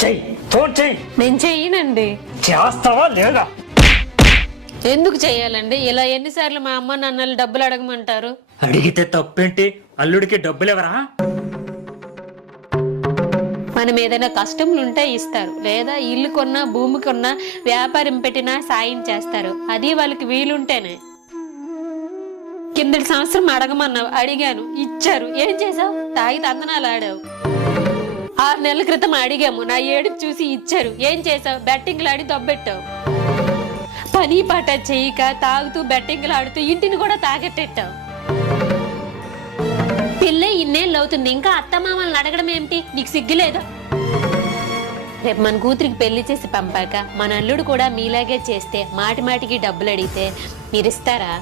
చెయ్యి ఫోన్ చెయ్యి. నేను చెయ్యనండి. చేస్తావా లేదా? ఎందుకు చెయ్యాలండి? ఇలా ఎన్నిసార్లు మా అమ్మ నాన్నలు డబ్బులు అడగమంటారు? అడిగితే తప్పేంటి? అల్లుడికి డబ్బులు ఎవరా? మనం ఏదైనా కష్టములు ఉంటే ఇస్తారు, లేదా ఇల్లు కొన్నా భూమి కొన్నా వ్యాపారం పెట్టినా సాయం చేస్తారు. అది వాళ్ళకి వీలుంటేనే. కిందటి సంవత్సరం అడగమన్నావు, అడిగాను, ఇచ్చారు. ఏం చేసావు? తాగి తందనాలు ఆడావు. 6 నెలల క్రితం అడిగాము, నా ఏడుపు చూసి ఇచ్చారు. ఏం చేసావు? బెట్టింగ్లు ఆడి దొబ్బెట్టావు. పని పాట చేయక తాగుతూ బెట్టింగ్లు ఆడుతూ ఇంటిని కూడా తాగెట్టెట్టావు. పిల్ల ఇన్నేళ్ళు అవుతుంది, ఇంకా అత్తమామల్ని అడగడం ఏమిటి? నీకు సిగ్గులేదా? రేపు మన కూతురికి పెళ్లి చేసి పంపాక మన అల్లుడు కూడా మీలాగే చేస్తే మాటి మాటికి డబ్బులు అడిగితే మీరిస్తారా?